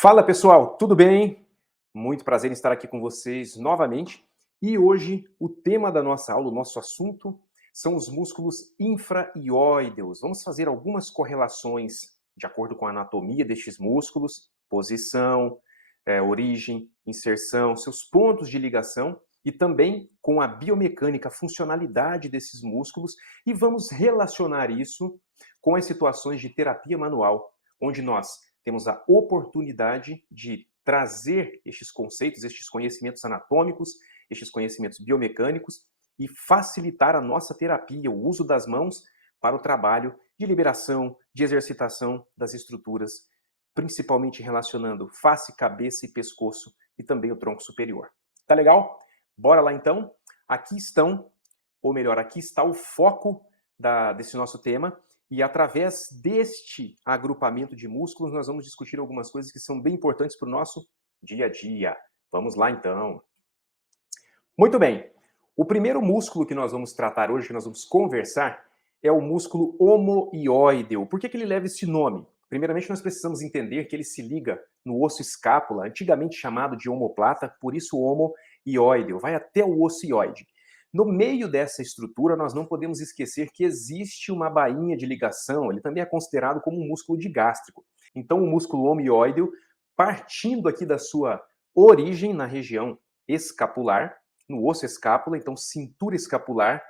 Fala pessoal, tudo bem? Muito prazer em estar aqui com vocês novamente. E hoje o tema da nossa aula, o nosso assunto, são os músculos infra-ióideos. Vamos fazer algumas correlações de acordo com a anatomia destes músculos, posição, origem, inserção, seus pontos de ligação e também com a biomecânica, a funcionalidade desses músculos, e vamos relacionar isso com as situações de terapia manual, onde nós temos a oportunidade de trazer estes conceitos, estes conhecimentos anatômicos, estes conhecimentos biomecânicos e facilitar a nossa terapia, o uso das mãos para o trabalho de liberação, de exercitação das estruturas, principalmente relacionando face, cabeça e pescoço e também o tronco superior. Tá legal? Bora lá então? Aqui estão, ou melhor, aqui está o foco desse nosso tema. E através deste agrupamento de músculos, nós vamos discutir algumas coisas que são bem importantes para o nosso dia a dia. Vamos lá, então. Muito bem. O primeiro músculo que nós vamos tratar hoje, que nós vamos conversar, é o músculo omoióideo. Por que ele leva esse nome? Primeiramente, nós precisamos entender que ele se liga no osso escápula, antigamente chamado de omoplata, por isso omoióideo, vai até o osso ióide. No meio dessa estrutura, nós não podemos esquecer que existe uma bainha de ligação, ele também é considerado como um músculo digástrico. Então, o músculo omoióideo, partindo aqui da sua origem na região escapular, no osso escápula, então cintura escapular,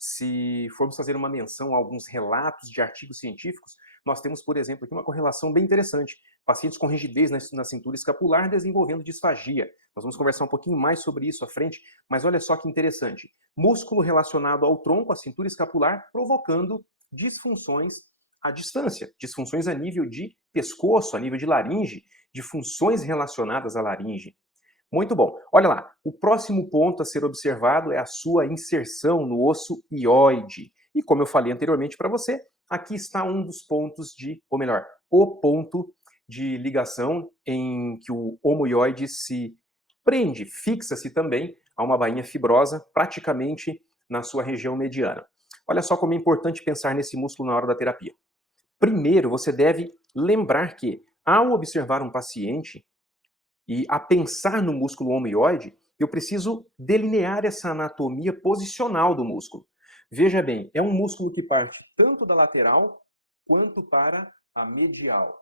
se formos fazer uma menção a alguns relatos de artigos científicos, nós temos, por exemplo, aqui uma correlação bem interessante. Pacientes com rigidez na cintura escapular desenvolvendo disfagia. Nós vamos conversar um pouquinho mais sobre isso à frente, mas olha só que interessante. Músculo relacionado ao tronco, à cintura escapular, provocando disfunções à distância, disfunções a nível de pescoço, a nível de laringe, de funções relacionadas à laringe. Muito bom. Olha lá, o próximo ponto a ser observado é a sua inserção no osso ióide. E como eu falei anteriormente para você, aqui está um dos pontos ou melhor, o ponto de ligação em que o omoióide se prende, fixa-se também a uma bainha fibrosa, praticamente na sua região mediana. Olha só como é importante pensar nesse músculo na hora da terapia. Primeiro, você deve lembrar que, ao observar um paciente, e a pensar no músculo omoióide, eu preciso delinear essa anatomia posicional do músculo. Veja bem, é um músculo que parte tanto da lateral quanto para a medial.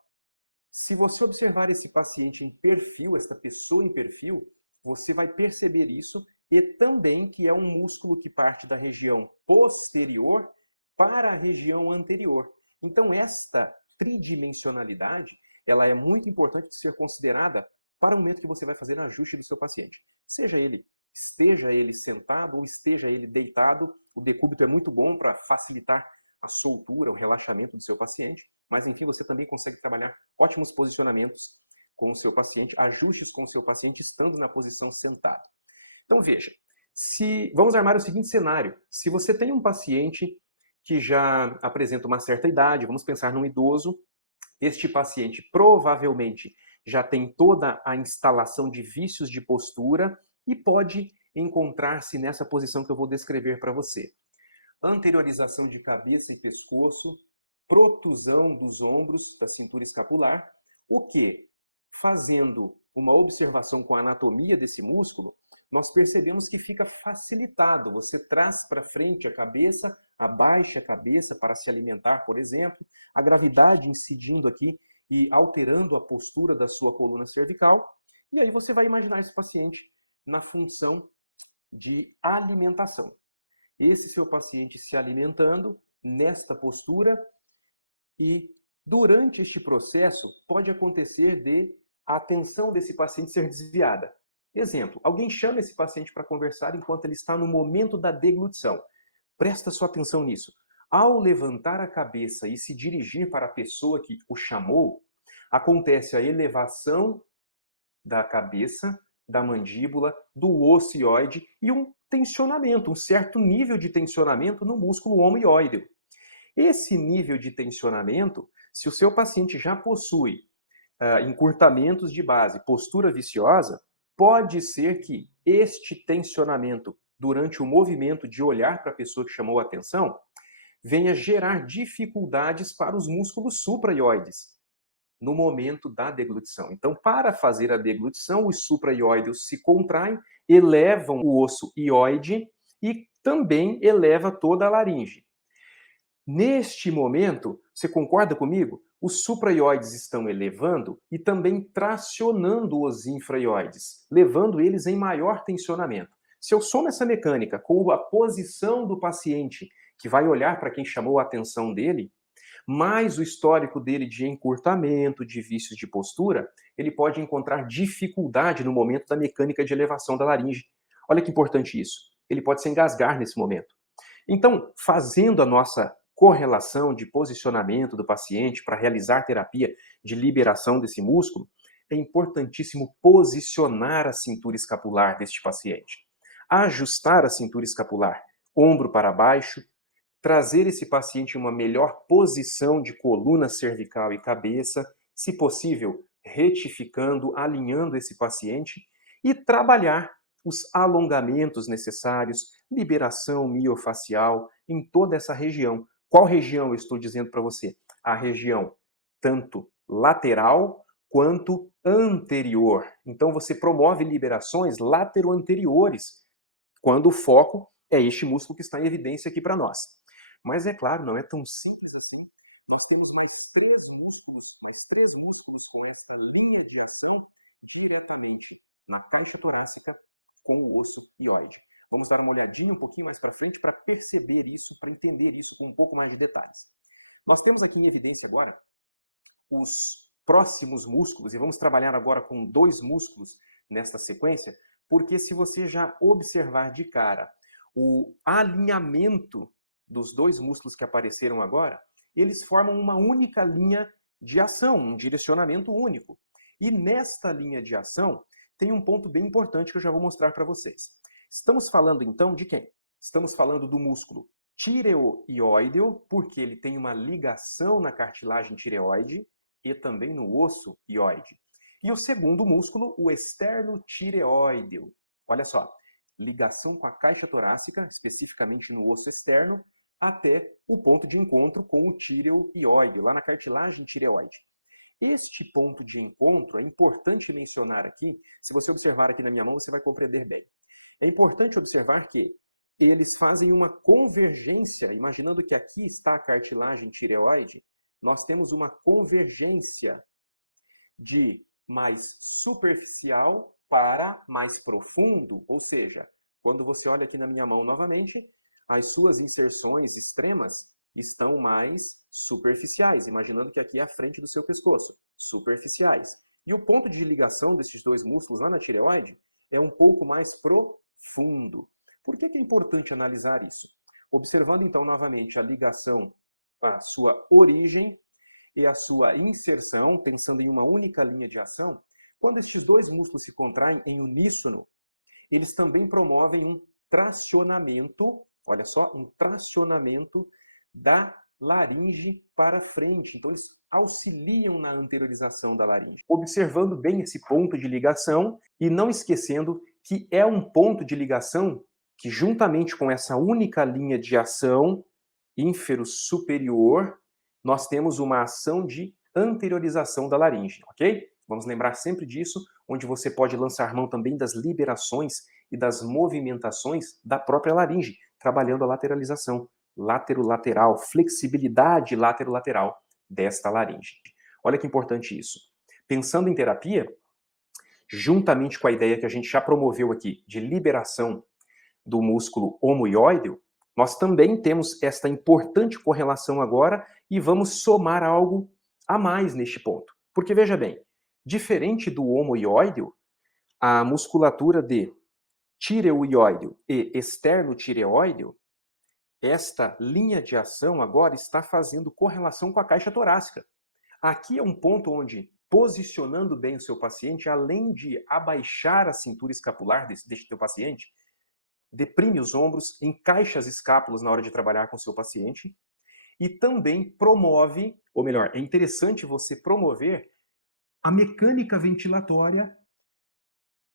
Se você observar esse paciente em perfil, esta pessoa em perfil, você vai perceber isso e também que é um músculo que parte da região posterior para a região anterior. Então esta tridimensionalidade, ela é muito importante de ser considerada para o momento que você vai fazer o ajuste do seu paciente. Esteja ele sentado ou esteja ele deitado, o decúbito é muito bom para facilitar a soltura, o relaxamento do seu paciente, mas enfim, você também consegue trabalhar ótimos posicionamentos com o seu paciente, ajustes com o seu paciente estando na posição sentado. Então veja, vamos armar o seguinte cenário, se você tem um paciente que já apresenta uma certa idade, vamos pensar num idoso, este paciente provavelmente já tem toda a instalação de vícios de postura e pode encontrar-se nessa posição que eu vou descrever para você. Anteriorização de cabeça e pescoço, protusão dos ombros, da cintura escapular, o que, fazendo uma observação com a anatomia desse músculo, nós percebemos que fica facilitado. Você traz para frente a cabeça, abaixa a cabeça para se alimentar, por exemplo, a gravidade incidindo aqui e alterando a postura da sua coluna cervical, e aí você vai imaginar esse paciente na função de alimentação. Esse seu paciente se alimentando nesta postura e durante este processo pode acontecer de a atenção desse paciente ser desviada. Exemplo, alguém chama esse paciente para conversar enquanto ele está no momento da deglutição. Presta sua atenção nisso. Ao levantar a cabeça e se dirigir para a pessoa que o chamou, acontece a elevação da cabeça, da mandíbula, do osso ióide e um tensionamento, um certo nível de tensionamento no músculo omoióideo. Esse nível de tensionamento, se o seu paciente já possui encurtamentos de base, postura viciosa, pode ser que este tensionamento durante o movimento de olhar para a pessoa que chamou a atenção venha gerar dificuldades para os músculos supraioides. no momento da deglutição. Então, para fazer a deglutição, os supraioideus se contraem, elevam o osso ióide e também eleva toda a laringe. Neste momento, você concorda comigo? Os supraioides estão elevando e também tracionando os infraioides, levando eles em maior tensionamento. Se eu somo essa mecânica com a posição do paciente, que vai olhar para quem chamou a atenção dele, mais o histórico dele de encurtamento, de vícios de postura, ele pode encontrar dificuldade no momento da mecânica de elevação da laringe. Olha que importante isso. Ele pode se engasgar nesse momento. Então, fazendo a nossa correlação de posicionamento do paciente para realizar terapia de liberação desse músculo, é importantíssimo posicionar a cintura escapular deste paciente. Ajustar a cintura escapular, ombro para baixo, trazer esse paciente em uma melhor posição de coluna cervical e cabeça, se possível, retificando, alinhando esse paciente e trabalhar os alongamentos necessários, liberação miofacial em toda essa região. Qual região eu estou dizendo para você? A região tanto lateral quanto anterior. Então você promove liberações latero-anteriores, quando o foco é este músculo que está em evidência aqui para nós. Mas é claro, não é tão simples assim. Nós temos mais três músculos com esta linha de ação diretamente na caixa torácica com o osso ióide. Vamos dar uma olhadinha um pouquinho mais para frente para perceber isso, para entender isso com um pouco mais de detalhes. Nós temos aqui em evidência agora os próximos músculos, e vamos trabalhar agora com dois músculos nesta sequência, porque se você já observar de cara o alinhamento dos dois músculos que apareceram agora, eles formam uma única linha de ação, um direcionamento único. E nesta linha de ação tem um ponto bem importante que eu já vou mostrar para vocês. Estamos falando então de quem? Estamos falando do músculo tireoideal, porque ele tem uma ligação na cartilagem tireoide e também no osso ióide. E o segundo músculo, o externo-tireoideo. Olha só, ligação com a caixa torácica, especificamente no osso externo, até o ponto de encontro com o tireoideio, lá na cartilagem tireoide. Este ponto de encontro é importante mencionar aqui, se você observar aqui na minha mão, você vai compreender bem. É importante observar que eles fazem uma convergência, imaginando que aqui está a cartilagem tireoide, nós temos uma convergência de mais superficial para mais profundo, ou seja, quando você olha aqui na minha mão novamente, as suas inserções extremas estão mais superficiais, imaginando que aqui é a frente do seu pescoço, superficiais. E o ponto de ligação desses dois músculos lá na tireoide é um pouco mais profundo. Por que é importante analisar isso? Observando então novamente a ligação, a sua origem e a sua inserção, pensando em uma única linha de ação, quando estes dois músculos se contraem em uníssono, eles também promovem um tracionamento, olha só, um tracionamento da laringe para frente. Então, eles auxiliam na anteriorização da laringe. Observando bem esse ponto de ligação e não esquecendo que é um ponto de ligação que, juntamente com essa única linha de ação ínfero-superior, nós temos uma ação de anteriorização da laringe, ok? Vamos lembrar sempre disso, onde você pode lançar mão também das liberações e das movimentações da própria laringe, trabalhando a lateralização, lateral, flexibilidade lateral desta laringe. Olha que importante isso. Pensando em terapia, juntamente com a ideia que a gente já promoveu aqui de liberação do músculo omoioideo, nós também temos esta importante correlação agora e vamos somar algo a mais neste ponto. Porque veja bem, diferente do omoioideo, a musculatura de tireoideio e externo-tireoideo, esta linha de ação agora está fazendo correlação com a caixa torácica. Aqui é um ponto onde, posicionando bem o seu paciente, além de abaixar a cintura escapular deste teu paciente, deprime os ombros, encaixa as escápulas na hora de trabalhar com o seu paciente e também promove, ou melhor, é interessante você promover a mecânica ventilatória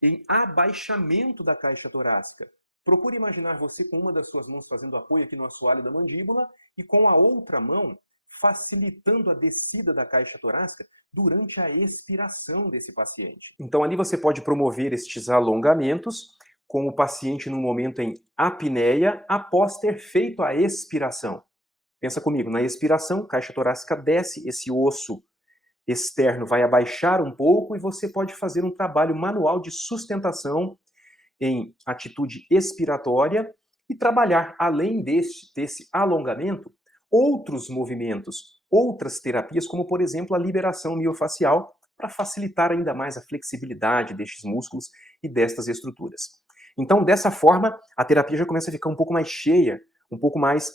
em abaixamento da caixa torácica. Procure imaginar você com uma das suas mãos fazendo apoio aqui no assoalho da mandíbula e com a outra mão facilitando a descida da caixa torácica durante a expiração desse paciente. Então ali você pode promover estes alongamentos com o paciente no momento em apneia após ter feito a expiração. Pensa comigo, na expiração, caixa torácica desce, esse osso externo vai abaixar um pouco e você pode fazer um trabalho manual de sustentação em atitude expiratória e trabalhar, além desse alongamento, outros movimentos, outras terapias, como por exemplo a liberação miofacial, para facilitar ainda mais a flexibilidade destes músculos e destas estruturas. Então, dessa forma, a terapia já começa a ficar um pouco mais cheia, um pouco mais,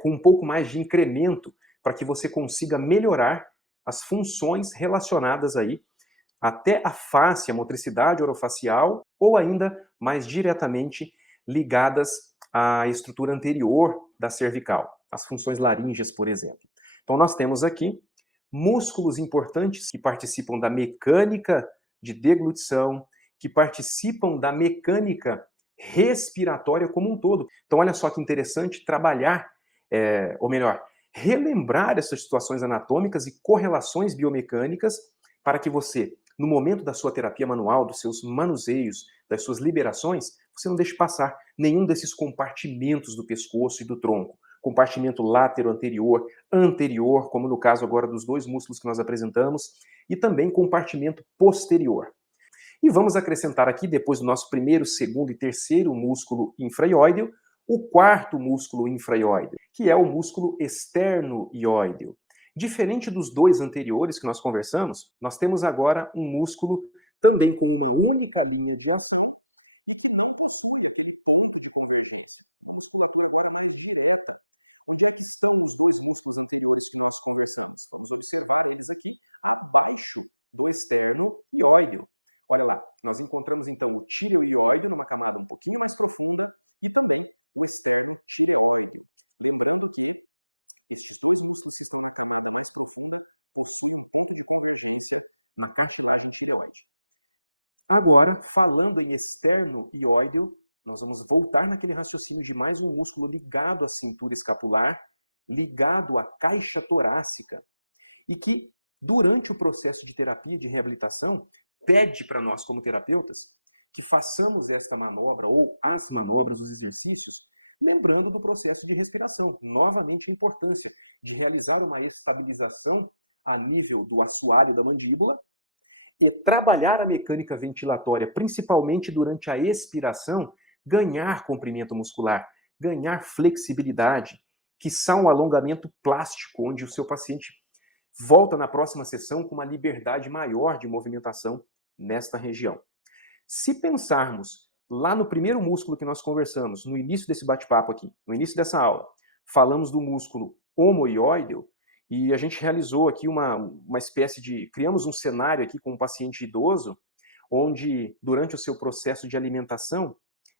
com um pouco mais de incremento, para que você consiga melhorar as funções relacionadas aí até a face, a motricidade orofacial, ou ainda mais diretamente ligadas à estrutura anterior da cervical, as funções laríngeas, por exemplo. Então nós temos aqui músculos importantes que participam da mecânica de deglutição, que participam da mecânica respiratória como um todo. Então olha só que interessante trabalhar, ou melhor, relembrar essas situações anatômicas e correlações biomecânicas para que você, no momento da sua terapia manual, dos seus manuseios, das suas liberações, você não deixe passar nenhum desses compartimentos do pescoço e do tronco. Compartimento látero anterior, anterior, como no caso agora dos dois músculos que nós apresentamos, e também compartimento posterior. E vamos acrescentar aqui, depois do nosso primeiro, segundo e terceiro músculo infraioideo, o quarto músculo infraioideo, que é o músculo externo-ióideo. Diferente dos dois anteriores que nós conversamos, nós temos agora um músculo também com uma única linha de ação e que não possui aquele ponto de convergência. Uma musculatura agora mais direta. Onde é que estão os dois músculos anteriores que nós conversamos? Vamos observar eles aqui abaixo do externo-ióideo. Olha lá, nós encontramos então o tireoióideo numa camada um pouquinho mais profunda e também o externo tireoideo. Lembrando que estes dois músculos que estão na camada mais profunda possuem um ponto de convergência na cartilagem tireoide. Agora, falando em externo-ióideo, nós vamos voltar naquele raciocínio de mais um músculo ligado à cintura escapular, ligado à caixa torácica, e que, durante o processo de terapia de reabilitação, pede para nós, como terapeutas, que façamos esta manobra ou as manobras, os exercícios, lembrando do processo de respiração. Novamente, a importância de realizar uma estabilização a nível do assoalho da mandíbula e trabalhar a mecânica ventilatória, principalmente durante a expiração, ganhar comprimento muscular, ganhar flexibilidade, quiçá um alongamento plástico, onde o seu paciente volta na próxima sessão com uma liberdade maior de movimentação nesta região. Se pensarmos lá no primeiro músculo que nós conversamos, no início desse bate-papo aqui, no início dessa aula, falamos do músculo omoióideo e a gente realizou aqui uma espécie de... criamos um cenário aqui com um paciente idoso, onde durante o seu processo de alimentação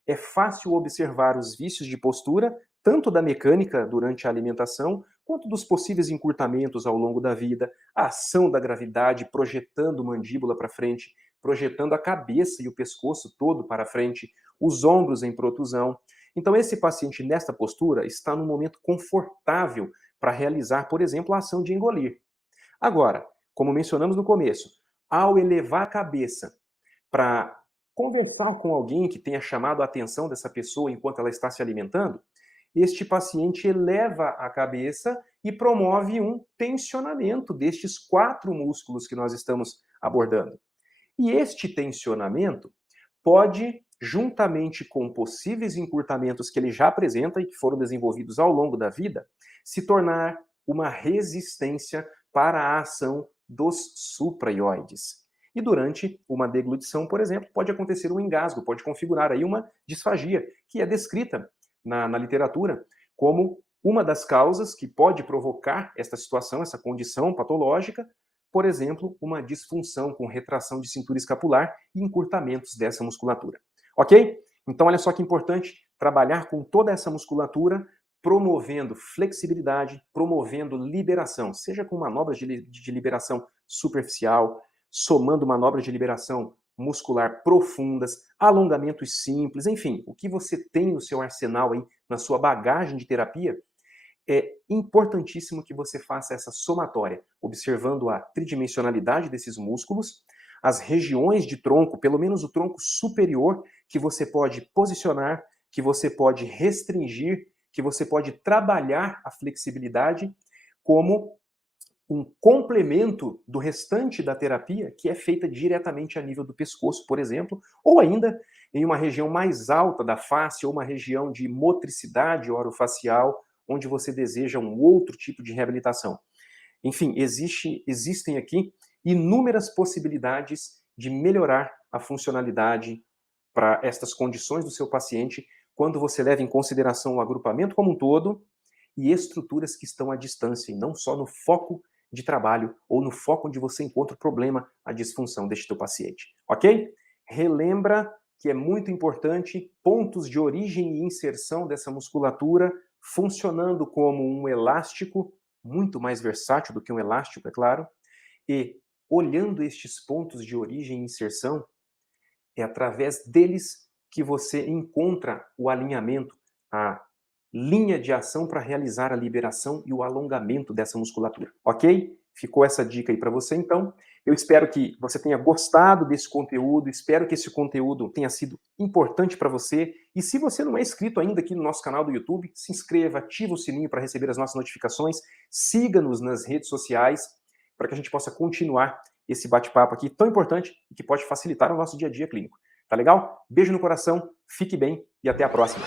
é fácil observar os vícios de postura, tanto da mecânica durante a alimentação, quanto dos possíveis encurtamentos ao longo da vida, a ação da gravidade projetando mandíbula para frente, projetando a cabeça e o pescoço todo para frente, os ombros em protusão. Então esse paciente nesta postura está num momento confortável para realizar, por exemplo, a ação de engolir. Agora, como mencionamos no começo, ao elevar a cabeça para conversar com alguém que tenha chamado a atenção dessa pessoa enquanto ela está se alimentando, este paciente eleva a cabeça e promove um tensionamento destes 4 músculos que nós estamos abordando. E este tensionamento pode, juntamente com possíveis encurtamentos que ele já apresenta e que foram desenvolvidos ao longo da vida, se tornar uma resistência para a ação dos supraioides. E durante uma deglutição, por exemplo, pode acontecer um engasgo, pode configurar aí uma disfagia, que é descrita na literatura como uma das causas que pode provocar esta situação, essa condição patológica, por exemplo, uma disfunção com retração de cintura escapular e encurtamentos dessa musculatura. Ok? Então, olha só que importante trabalhar com toda essa musculatura, promovendo flexibilidade, promovendo liberação, seja com manobras de liberação superficial, somando manobras de liberação muscular profundas, alongamentos simples, enfim, o que você tem no seu arsenal aí, na sua bagagem de terapia, é importantíssimo que você faça essa somatória, observando a tridimensionalidade desses músculos, as regiões de tronco, pelo menos o tronco superior, que você pode posicionar, que você pode restringir, que você pode trabalhar a flexibilidade como um complemento do restante da terapia, que é feita diretamente a nível do pescoço, por exemplo, ou ainda em uma região mais alta da face, ou uma região de motricidade orofacial, onde você deseja um outro tipo de reabilitação. Enfim, existem aqui inúmeras possibilidades de melhorar a funcionalidade para estas condições do seu paciente, quando você leva em consideração o agrupamento como um todo e estruturas que estão à distância, e não só no foco de trabalho ou no foco onde você encontra o problema, a disfunção deste teu paciente. Ok? Relembra que é muito importante pontos de origem e inserção dessa musculatura funcionando como um elástico, muito mais versátil do que um elástico, é claro, e olhando estes pontos de origem e inserção, é através deles que você encontra o alinhamento, a linha de ação para realizar a liberação e o alongamento dessa musculatura, ok? Ficou essa dica aí para você, então. Eu espero que você tenha gostado desse conteúdo, espero que esse conteúdo tenha sido importante para você. E se você não é inscrito ainda aqui no nosso canal do YouTube, se inscreva, ativa o sininho para receber as nossas notificações, siga-nos nas redes sociais, para que a gente possa continuar esse bate-papo aqui tão importante e que pode facilitar o nosso dia a dia clínico. Tá legal? Beijo no coração, fique bem e até a próxima.